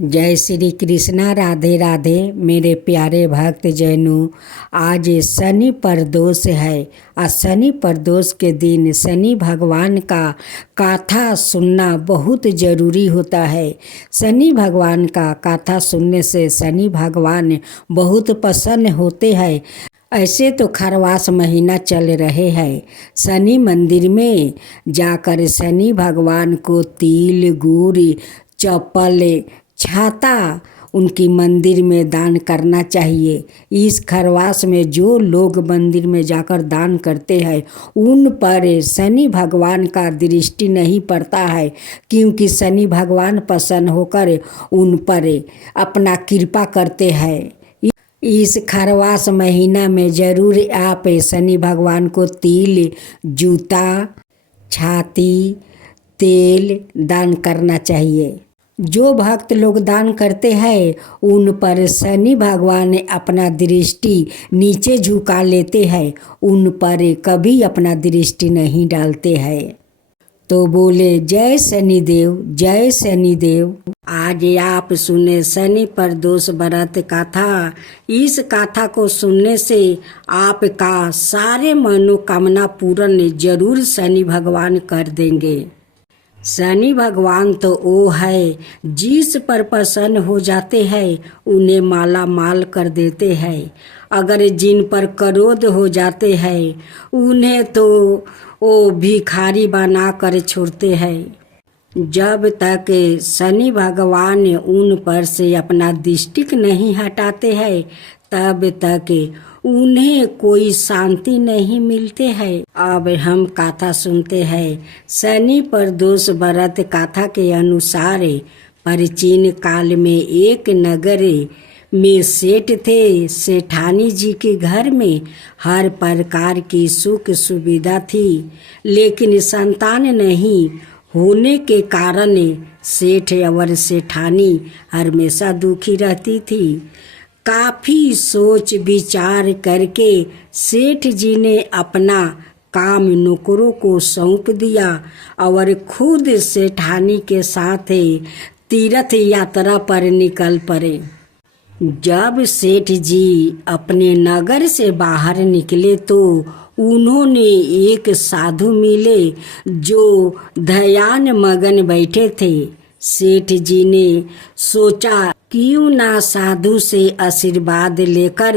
जय श्री कृष्णा। राधे राधे मेरे प्यारे भक्त जैनों। आज शनि प्रदोष है और शनि प्रदोष के दिन शनि भगवान का कथा सुनना बहुत ज़रूरी होता है। शनि भगवान का कथा सुनने से शनि भगवान बहुत प्रसन्न होते हैं। ऐसे तो खरवास महीना चल रहे हैं। शनि मंदिर में जाकर शनि भगवान को तिल गुड़ चप्पल छाता उनकी मंदिर में दान करना चाहिए। इस खरवास में जो लोग मंदिर में जाकर दान करते हैं उन पर शनि भगवान का दृष्टि नहीं पड़ता है, क्योंकि शनि भगवान प्रसन्न होकर उन पर अपना कृपा करते हैं। इस खरवास महीना में ज़रूर आप शनि भगवान को तिल जूता छाती तेल दान करना चाहिए। जो भक्त लोग दान करते हैं उन पर शनि भगवान अपना दृष्टि नीचे झुका लेते हैं, उन पर कभी अपना दृष्टि नहीं डालते हैं। तो बोले जय शनिदेव जय शनिदेव। आज आप सुने शनि प्रदोष व्रत कथा। इस कथा को सुनने से आपका सारे मनोकामना पूर्ण जरूर शनि भगवान कर देंगे। शनि भगवान तो वो है जिस पर प्रसन्न हो जाते हैं उन्हें माला माल कर देते हैं। अगर जिन पर क्रोध हो जाते हैं उन्हें तो वो भिखारी बना कर छोड़ते हैं। जब तक शनि भगवान उन पर से अपना दृष्टि नहीं हटाते हैं तब तक उन्हें कोई शांति नहीं मिलते है। अब हम कथा सुनते हैं। शनि प्रदोष व्रत कथा के अनुसार प्राचीन काल में एक नगर में सेठ थे। सेठानी जी के घर में हर प्रकार की सुख सुविधा थी, लेकिन संतान नहीं होने के कारण सेठ और सेठानी हमेशा दुखी रहती थी। काफी सोच विचार करके सेठ जी ने अपना काम नौकरों को सौंप दिया और खुद सेठानी के साथ तीर्थ यात्रा पर निकल पड़े। जब सेठ जी अपने नगर से बाहर निकले तो उन्होंने एक साधु मिले जो ध्यान मगन बैठे थे। सेठ जी ने सोचा क्यों ना साधु से आशीर्वाद लेकर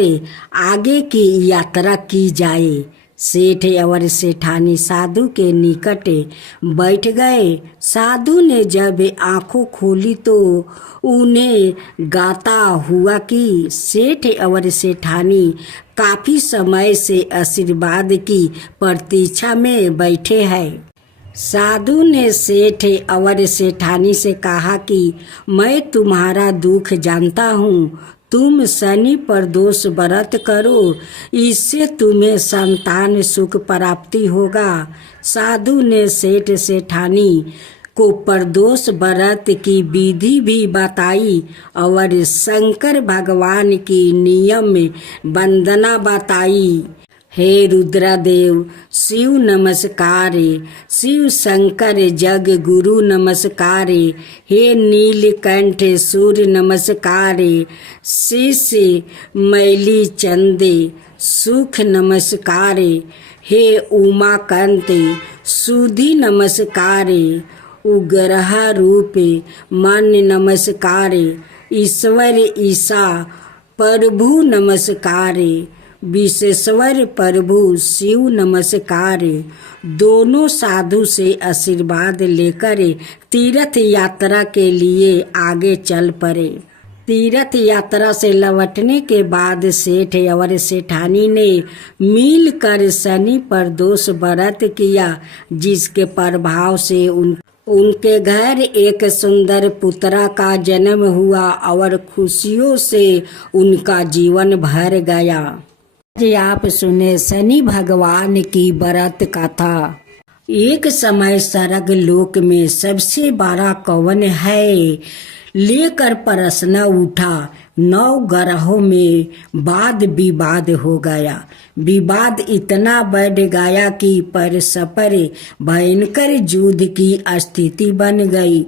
आगे की यात्रा की जाए। सेठ और सेठानी साधु के निकट बैठ गए। साधु ने जब आंखों खोली तो उन्हें गाता हुआ कि सेठ और सेठानी काफी समय से आशीर्वाद की प्रतीक्षा में बैठे हैं। साधु ने सेठ और सेठानी से कहा कि मैं तुम्हारा दुख जानता हूँ, तुम शनि प्रदोष व्रत करो, इससे तुम्हें संतान सुख प्राप्ति होगा। साधु ने सेठ सेठानी को प्रदोष व्रत की विधि भी बताई और शंकर भगवान की नियम वंदना बताई। हे रुद्रदेव शिव नमस्कार, शिव शंकर जग गुरु नमस्कार, हे नीलकंठ सूर्य नमस्कार, शिष्य मैली चंदे सुख नमस्कार, हे उमाकांत सुधि नमस्कार, उग्रह रूप मन नमस्कार, ईश्वर ईसा प्रभु नमस्कार, विश्वेश्वर प्रभु शिव नमस्कार। दोनों साधु से आशीर्वाद लेकर तीर्थ यात्रा के लिए आगे चल पड़े। तीर्थ यात्रा से लौटने के बाद सेठ और सेठानी ने मिलकर शनि प्रदोष व्रत किया, जिसके प्रभाव से उनके घर एक सुंदर पुत्रा का जन्म हुआ और खुशियों से उनका जीवन भर गया। आज आप सुने शनि भगवान की व्रत कथा। एक समय स्वर्ग लोक में सबसे बड़ा कौन है, लेकर प्रश्न उठा। 9 ग्रहों में वाद विवाद हो गया। विवाद इतना बढ़ गया कि परस्पर भयंकर युद्ध की स्थिति बन गई।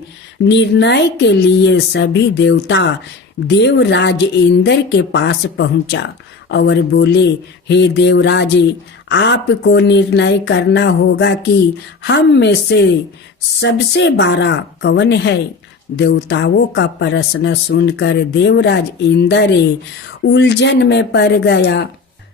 निर्णय के लिए सभी देवता देवराज इंद्र के पास पहुंचा और बोले, हे देवराज, आपको निर्णय करना होगा कि हम में से सबसे बड़ा कौन है। देवताओं का प्रश्न सुनकर देवराज इंद्र उलझन में पड़ गया।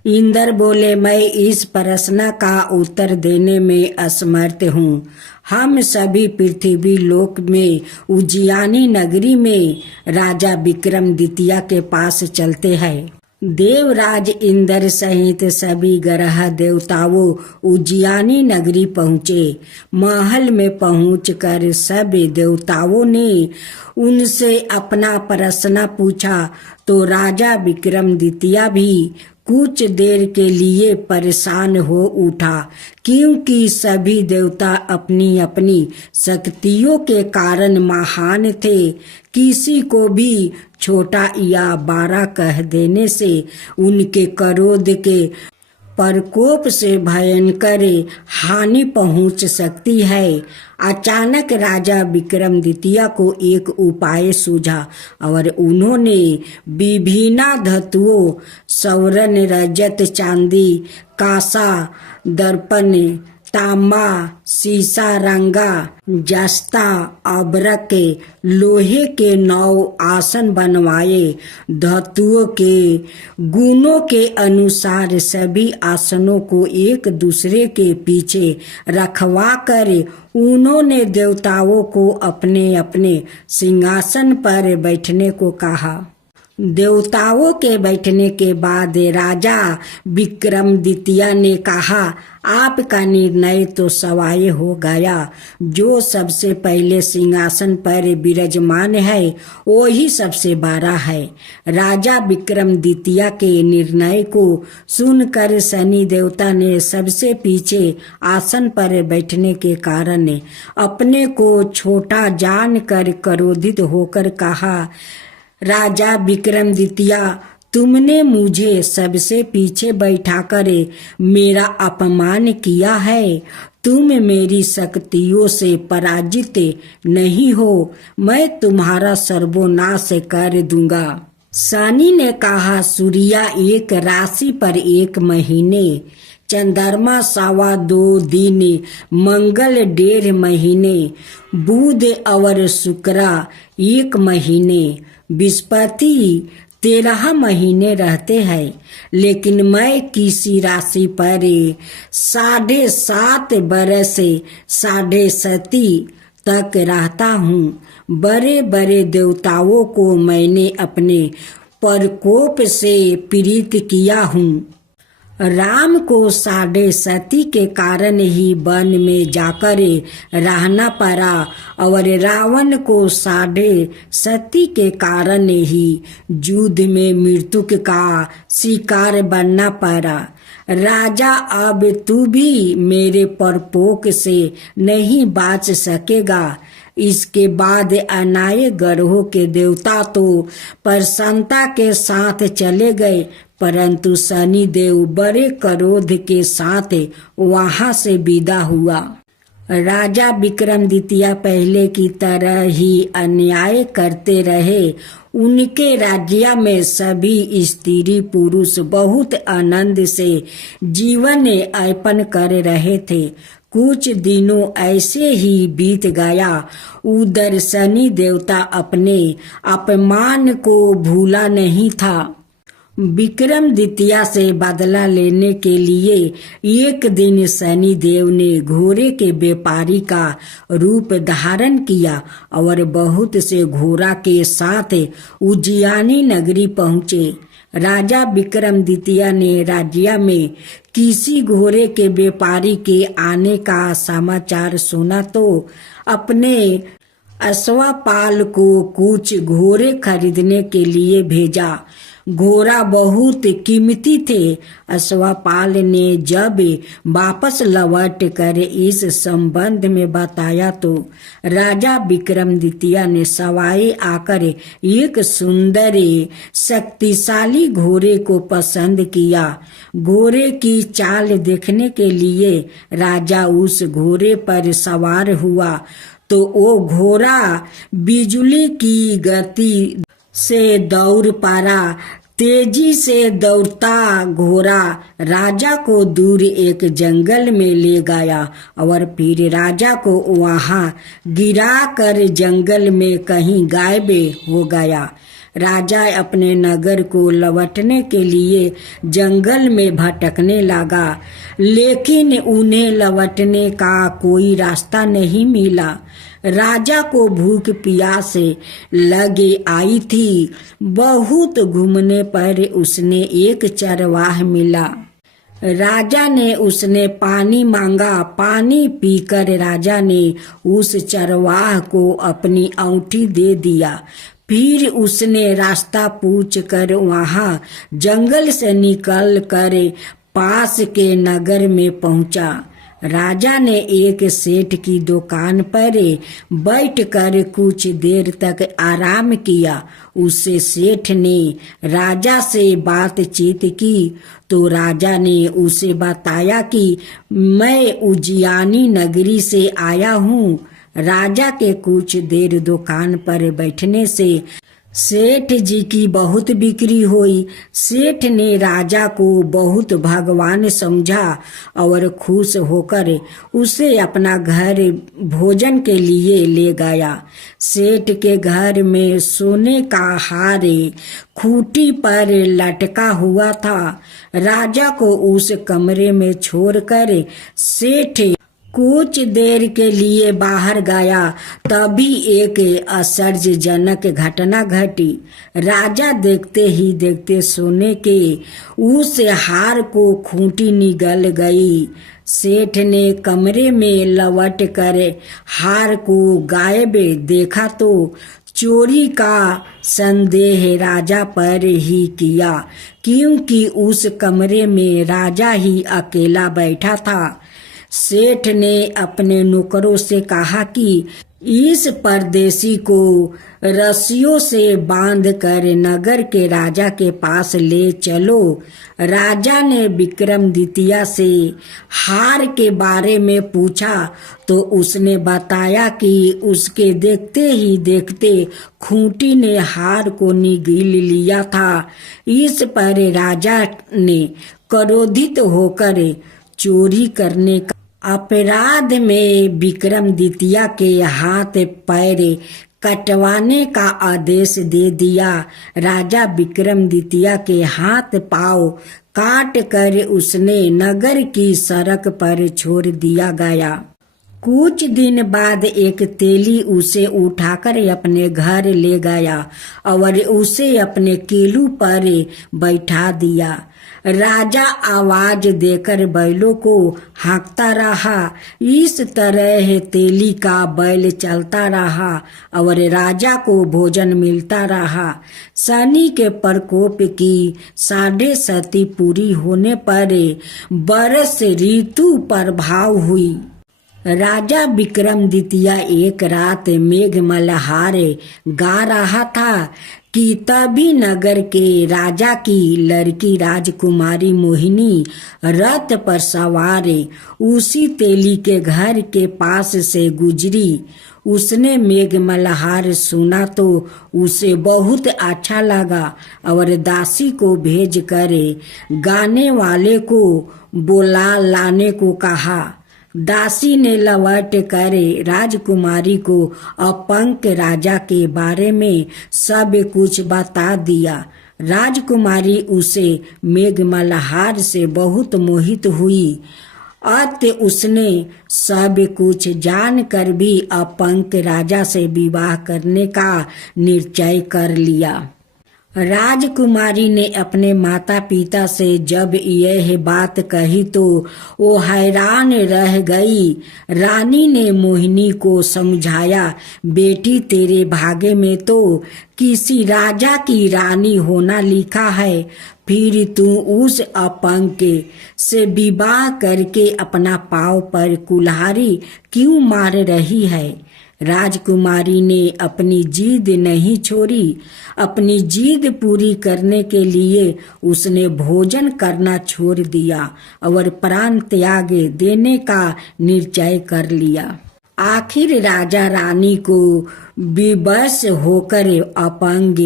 इंद्र बोले, मैं इस प्रश्न का उत्तर देने में असमर्थ हूँ। हम सभी पृथ्वी लोक में उज्जैनी नगरी में राजा विक्रमादित्य के पास चलते हैं। देवराज इंद्र सहित सभी ग्रह देवताओं उज्जैनी नगरी पहुँचे। महल में पहुंचकर सब देवताओं ने उनसे अपना प्रश्न पूछा तो राजा विक्रमादित्य भी कुछ देर के लिए परेशान हो उठा, क्योंकि सभी देवता अपनी अपनी शक्तियों के कारण महान थे। किसी को भी छोटा या बड़ा कह देने से उनके क्रोध के प्रकोप से भयंकर हानि पहुंच सकती है। अचानक राजा विक्रमादित्य को एक उपाय सूझा और उन्होंने विभिन्न धातुओं स्वर्ण, रजत, चांदी, कांसा, दर्पण, तांबा, सीसा, रंगा, जस्ता, अब्रक, लोहे के 9 आसन बनवाए। धातुओं के गुणों के अनुसार सभी आसनों को एक दूसरे के पीछे रखवा कर उन्होंने देवताओं को अपने अपने सिंहासन पर बैठने को कहा। देवताओं के बैठने के बाद राजा विक्रमादित्य ने कहा, आपका निर्णय तो सवाय हो गया। जो सबसे पहले सिंहासन पर विराजमान है वही सबसे बड़ा है। राजा विक्रमादित्य के निर्णय को सुनकर शनि देवता ने सबसे पीछे आसन पर बैठने के कारण अपने को छोटा जानकर क्रोधित होकर कहा, राजा विक्रमादित्य, तुमने मुझे सबसे पीछे बैठाकर मेरा अपमान किया है। तुम मेरी शक्तियों से पराजित नहीं हो। मैं तुम्हारा सर्वनाश कर दूंगा। शनि ने कहा, सूर्य एक राशि पर 1 महीने, चंद्रमा 2.25 दिन, मंगल 1.5 महीने, बुध और शुक्र 1 महीने, बृहस्पति 13 महीने रहते हैं। लेकिन मैं किसी राशि पर 7.5 बरस 7.5 तक रहता हूँ। बड़े बड़े देवताओं को मैंने अपने प्रकोप से पीड़ित किया हूँ। राम को 7.5 के कारण ही वन में जाकर रहना पड़ा और रावण को 7.5 के कारण ही युद्ध में मृत्यु का शिकार बनना पड़ा। राजा, अब तू भी मेरे प्रकोप से नहीं बच सकेगा। इसके बाद अन्य ग्रहों के देवता तो प्रसन्नता के साथ चले गए, परंतु शनि देव बड़े क्रोध के साथ वहां से विदा हुआ। राजा विक्रमादित्य पहले की तरह ही अन्याय करते रहे। उनके राज्य में सभी स्त्री पुरुष बहुत आनंद से जीवन यापन कर रहे थे। कुछ दिनों ऐसे ही बीत गया। उधर शनि देवता अपने अपमान को भूला नहीं था। विक्रमादित्य से बदला लेने के लिए एक दिन शनि देव ने घोड़े के व्यापारी का रूप धारण किया और बहुत से घोड़ा के साथ उज्जैनी नगरी पहुँचे। राजा विक्रमादित्य ने राज्य में किसी घोड़े के व्यापारी के आने का समाचार सुना तो अपने अश्वपाल को कुछ घोड़े खरीदने के लिए भेजा। घोड़ा बहुत कीमती थे। अश्वपाल ने जब वापस लौट कर इस संबंध में बताया तो राजा विक्रमादित्य ने सवाई आकर एक सुंदर शक्तिशाली घोड़े को पसंद किया। घोड़े की चाल देखने के लिए राजा उस घोड़े पर सवार हुआ तो वो घोड़ा बिजली की गति से दौड़ पड़ा। तेजी से दौड़ता घोड़ा राजा को दूर एक जंगल में ले गया और फिर राजा को वहां गिरा कर जंगल में कहीं गायब हो गया। राजा अपने नगर को लौटने के लिए जंगल में भटकने लगा, लेकिन उन्हें लौटने का कोई रास्ता नहीं मिला। राजा को भूख प्यास लगे आई थी। बहुत घूमने पर उसने एक चरवाह मिला। राजा ने उसने पानी मांगा। पानी पीकर राजा ने उस चरवाह को अपनी औंठी दे दिया। फिर उसने रास्ता पूछ कर वहां जंगल से निकल कर पास के नगर में पहुंचा। राजा ने एक सेठ की दुकान पर बैठकर कुछ देर तक आराम किया। उससे सेठ ने राजा से बातचीत की तो राजा ने उसे बताया कि मैं उज्जैनी नगरी से आया हूँ। राजा के कुछ देर दुकान पर बैठने से सेठ जी की बहुत बिक्री हुई। सेठ ने राजा को बहुत भगवान समझा और खुश होकर उसे अपना घर भोजन के लिए ले गया। सेठ के घर में सोने का हार खूंटी पर लटका हुआ था। राजा को उस कमरे में छोड़कर सेठ कुछ देर के लिए बाहर गया। तभी एक आश्चर्यजनक घटना घटी। राजा देखते ही देखते सोने के उस हार को खूंटी निगल गई। सेठ ने कमरे में लौट कर हार को गायब देखा तो चोरी का संदेह राजा पर ही किया, क्योंकि उस कमरे में राजा ही अकेला बैठा था। सेठ ने अपने नौकरों से कहा कि इस परदेशी को रस्सियों से बांधकर नगर के राजा के पास ले चलो। राजा ने विक्रमादित्य से हार के बारे में पूछा तो उसने बताया कि उसके देखते ही देखते खूंटी ने हार को निगल लिया था। इस पर राजा ने क्रोधित होकर चोरी करने का अपराध में विक्रमादित्य के हाथ पैर कटवाने का आदेश दे दिया। राजा विक्रमादित्य के हाथ पांव काट कर उसने नगर की सड़क पर छोड़ दिया गया। कुछ दिन बाद एक तेली उसे उठाकर अपने घर ले गया और उसे अपने केलू पर बैठा दिया। राजा आवाज देकर बैलों को हाँकता रहा। इस तरह तेली का बैल चलता रहा और राजा को भोजन मिलता रहा। शनि के प्रकोप की 7.5 पूरी होने पर वर्ष ऋतु प्रभाव हुई। राजा विक्रमादित्य एक रात मेघ मल्हार गा रहा था कि तभी नगर के राजा की लड़की राजकुमारी मोहिनी रथ पर सवार उसी तेली के घर के पास से गुजरी। उसने मेघ मल्हार सुना तो उसे बहुत अच्छा लगा और दासी को भेज कर गाने वाले को बुला लाने को कहा। दासी ने लौट कर राजकुमारी को अपंक राजा के बारे में सब कुछ बता दिया। राजकुमारी उसे मेघ मल्हार से बहुत मोहित हुई। अत उसने सब कुछ जानकर भी अपंक राजा से विवाह करने का निश्चय कर लिया। राजकुमारी ने अपने माता पिता से जब यह बात कही तो वो हैरान रह गई। रानी ने मोहिनी को समझाया, बेटी तेरे भाग्य में तो किसी राजा की रानी होना लिखा है, फिर तू उस अपंग से विवाह करके अपना पाँव पर कुल्हाड़ी क्यों मार रही है। राजकुमारी ने अपनी जिद नहीं छोड़ी। अपनी जिद पूरी करने के लिए उसने भोजन करना छोड़ दिया और प्राण त्याग देने का निश्चय कर लिया। आखिर राजा रानी को विवश होकर अपंग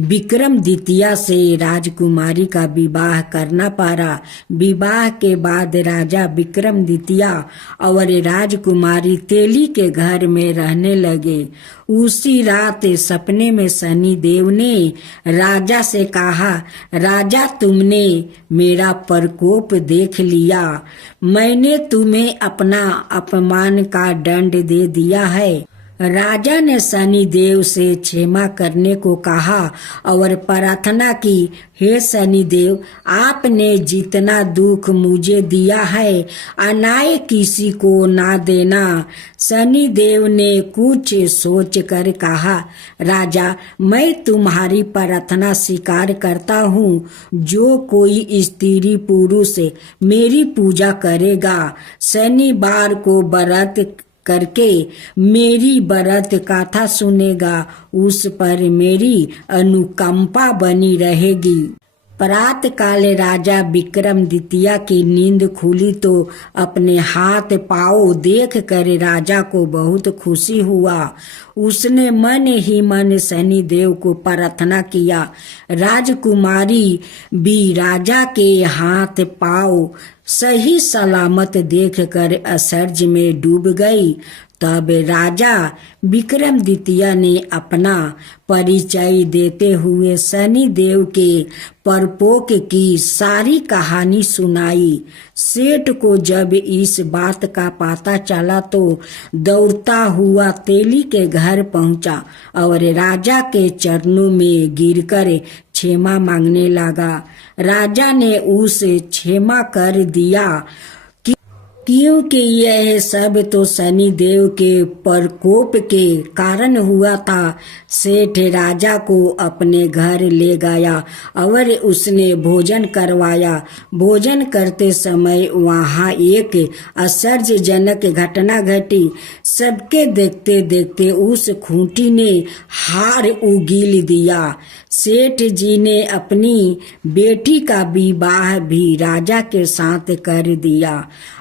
विक्रमादित्य से राजकुमारी का विवाह करना पड़ा। विवाह के बाद राजा विक्रमादित्य और राजकुमारी तेली के घर में रहने लगे। उसी रात सपने में शनि देव ने राजा से कहा, राजा तुमने मेरा प्रकोप देख लिया, मैंने तुम्हें अपना अपमान का दंड दे दिया है। राजा ने शनि देव से क्षमा करने को कहा और प्रार्थना की, हे शनि देव, आपने जितना दुख मुझे दिया है अनाय किसी को ना देना। शनि देव ने कुछ सोच कर कहा, राजा मैं तुम्हारी प्रार्थना स्वीकार करता हूँ। जो कोई स्त्री पुरुष मेरी पूजा करेगा, शनिवार को व्रत करके मेरी व्रत कथा सुनेगा, उस पर मेरी अनुकंपा बनी रहेगी। प्रातः काल राजा विक्रमादित्य की नींद खुली तो अपने हाथ पाँव देख कर राजा को बहुत खुशी हुआ। उसने मन ही मन शनि देव को प्रार्थना किया। राजकुमारी भी राजा के हाथ पाँव सही सलामत देखकर आश्चर्य में डूब गई। तब राजा विक्रमादित्य ने अपना परिचय देते हुए शनि देव के परपोक की सारी कहानी सुनाई। सेठ को जब इस बात का पता चला तो दौड़ता हुआ तेली के घर पहुंचा और राजा के चरणों में गिरकर क्षमा मांगने लगा। राजा ने उसे क्षमा कर दिया क्योंकि यह सब तो शनि देव के प्रकोप के कारण हुआ था। सेठ राजा को अपने घर ले गया और उसने भोजन करवाया। भोजन करते समय वहाँ एक आश्चर्यजनक घटना घटी। सबके देखते देखते उस खूंटी ने हार उगील दिया। सेठ जी ने अपनी बेटी का विवाह भी राजा के साथ कर दिया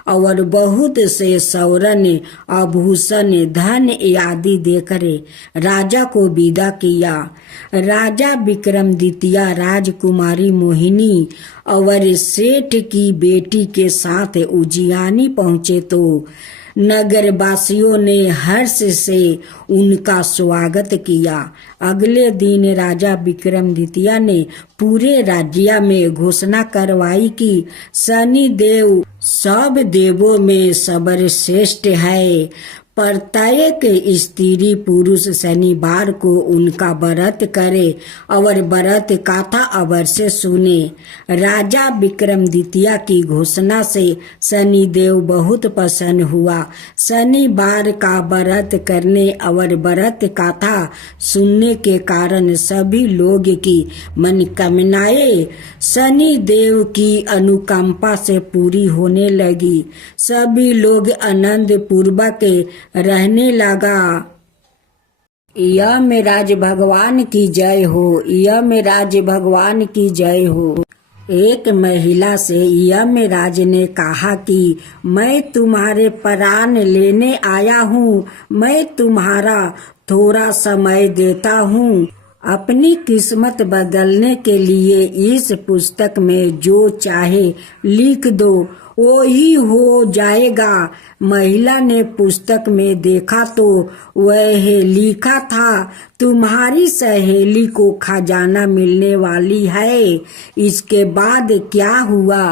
और बहुत से स्वर्ण आभूषण धन आदि देकर राजा को विदा किया। राजा विक्रमादित्य राजकुमारी मोहिनी और सेठ की बेटी के साथ उज्जैनी पहुँचे तो नगरवासियों ने हर्ष से उनका स्वागत किया। अगले दिन राजा विक्रमादित्य ने पूरे राज्य में घोषणा करवाई कि शनि देव सब देवों में सर्वश्रेष्ठ है। प्रत्येक स्त्री पुरुष शनिवार को उनका व्रत करे और व्रत कथा अवश्य सुने। राजा विक्रमादित्य की घोषणा से शनि देव बहुत प्रसन्न हुआ। शनिवार का व्रत करने और व्रत कथा सुनने के कारण सभी लोग की मनोकामनाएं शनि देव की अनुकंपा से पूरी होने लगी। सभी लोग आनंद पूर्वक रहने लगा। यमराज भगवान की जय हो। यमराज भगवान की जय हो। एक महिला से यमराज ने कहा कि मैं तुम्हारे प्राण लेने आया हूँ, मैं तुम्हारा थोड़ा समय देता हूँ। अपनी किस्मत बदलने के लिए इस पुस्तक में जो चाहे लिख दो, वो ही हो जाएगा। महिला ने पुस्तक में देखा तो वह लिखा था, तुम्हारी सहेली को खजाना मिलने वाली है। इसके बाद क्या हुआ?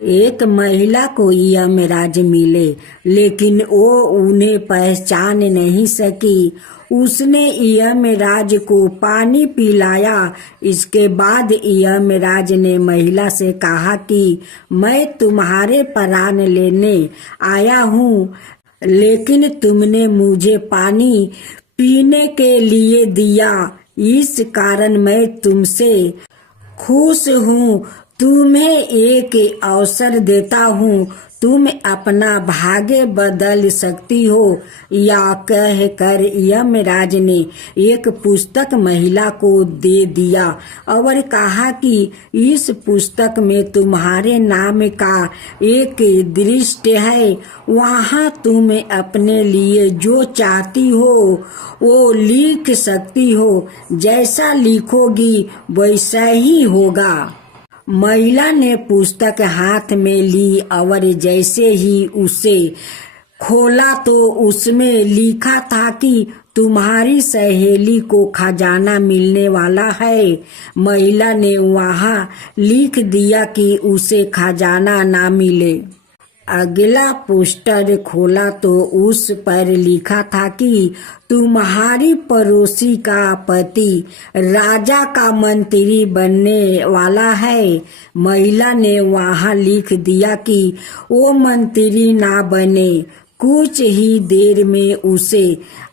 एक महिला को यमराज मिले, लेकिन वो उन्हें पहचान नहीं सकी। उसने यमराज को पानी पिलाया। इसके बाद यमराज ने महिला से कहा कि मैं तुम्हारे प्राण लेने आया हूँ, लेकिन तुमने मुझे पानी पीने के लिए दिया, इस कारण मैं तुमसे खुश हूँ। तुम्हें एक अवसर देता हूँ, तुम अपना भाग्य बदल सकती हो। या कहकर यमराज ने एक पुस्तक महिला को दे दिया और कहा कि इस पुस्तक में तुम्हारे नाम का एक दृष्टि है, वहाँ तुम अपने लिए जो चाहती हो वो लिख सकती हो। जैसा लिखोगी वैसा ही होगा। महिला ने पुस्तक हाथ में ली और जैसे ही उसे खोला तो उसमें लिखा था कि तुम्हारी सहेली को खजाना मिलने वाला है। महिला ने वहाँ लिख दिया कि उसे खजाना ना मिले। अगला पोस्टर खोला तो उस पर लिखा था कि तुम्हारी पड़ोसी का पति राजा का मंत्री बनने वाला है। महिला ने वहाँ लिख दिया कि वो मंत्री ना बने। कुछ ही देर में उसे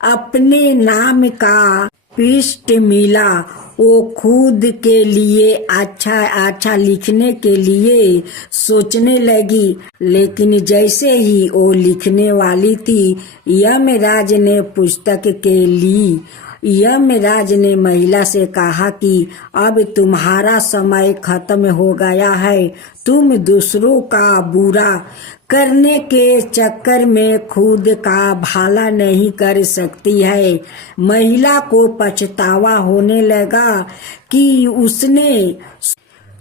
अपने नाम का पृष्ठ मिला। वो खुद के लिए अच्छा लिखने के लिए सोचने लगी, लेकिन जैसे ही वो लिखने वाली थी, यमराज ने पुस्तक के ली। यमराज ने महिला से कहा कि अब तुम्हारा समय खत्म हो गया है। तुम दूसरों का बुरा करने के चक्कर में खुद का भला नहीं कर सकती है। महिला को पछतावा होने लगा कि उसने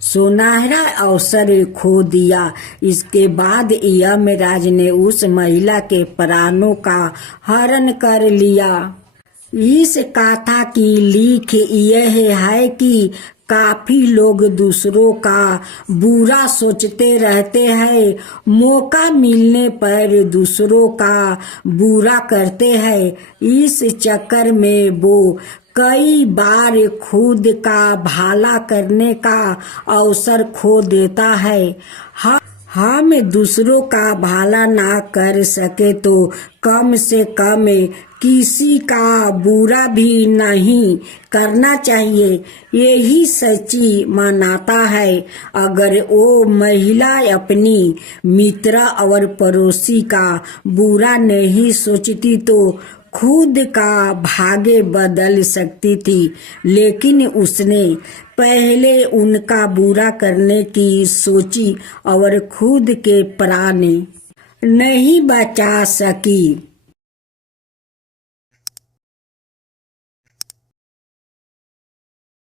सुनहरा अवसर खो दिया। इसके बाद यमराज ने उस महिला के प्राणों का हरण कर लिया। इस कथा की लिख यह है कि काफी लोग दूसरों का बुरा सोचते रहते हैं, मौका मिलने पर दूसरों का बुरा करते हैं। इस चक्कर में वो कई बार खुद का भला करने का अवसर खो देता है। हम दूसरों का भला ना कर सके तो कम से कम किसी का बुरा भी नहीं करना चाहिए, यही सच्ची मानवता है। अगर वो महिला अपनी मित्र और पड़ोसी का बुरा नहीं सोचती तो खुद का भाग्य बदल सकती थी, लेकिन उसने पहले उनका बुरा करने की सोची और खुद के प्राण नहीं बचा सकी।